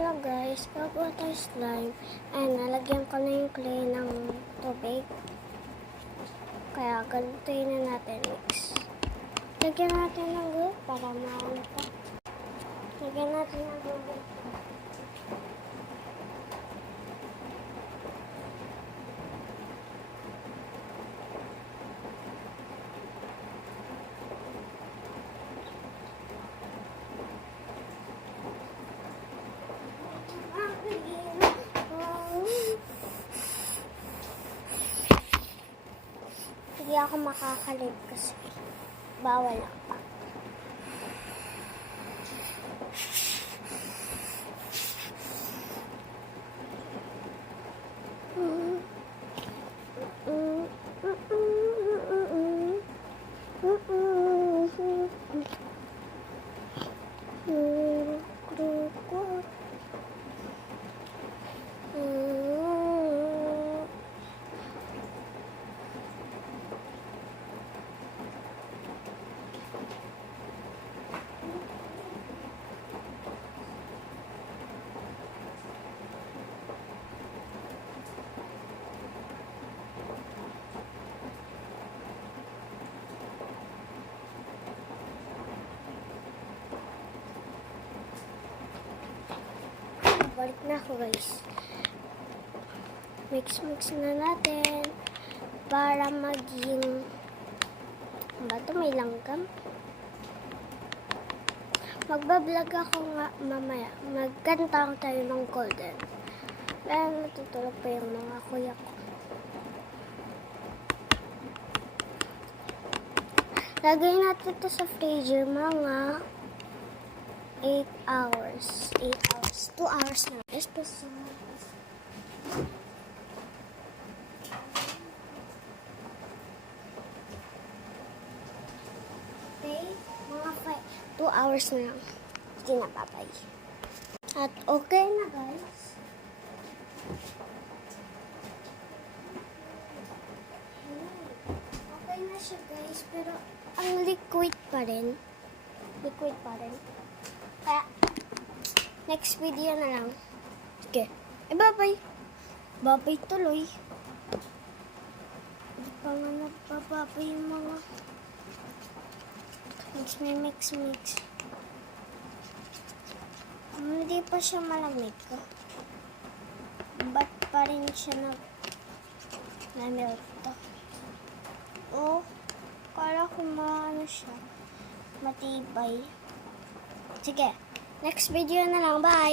Hello guys, gagawa tayo slime. Ayan, nalagyan ko na yung clay ng tubig. Kaya galutin na natin mix. Lagyan natin ng glue para maano pa. Lagyan natin ng glue. Hindi ako makakalib kasi bawal ako. Balik na ako guys. Mix na natin para maging bato may langgam. Magbablog ako nga mamaya. Magkanta tayo ng golden. Kaya matutulog pa yung mga kuya ko. Lagay natin ito sa freezer mga 8 hours. 8 hours. 2 hours na. Espresso. Okay. Mga 2 hours na lang. Hindi na babay. At okay na guys. Okay na siya guys. Pero ang liquid pa rin. Liquid pa rin. Kaya, next video na lang. Okay. Bye-bye. Bye-bye tuloy. Hindi pa nga nagpapabay yung mga mix. Hindi pa siya malamig. Ba't pa rin siya na-melt? Oh, kala ko maano siya. Matibay. Sige, next video na lang. Bye!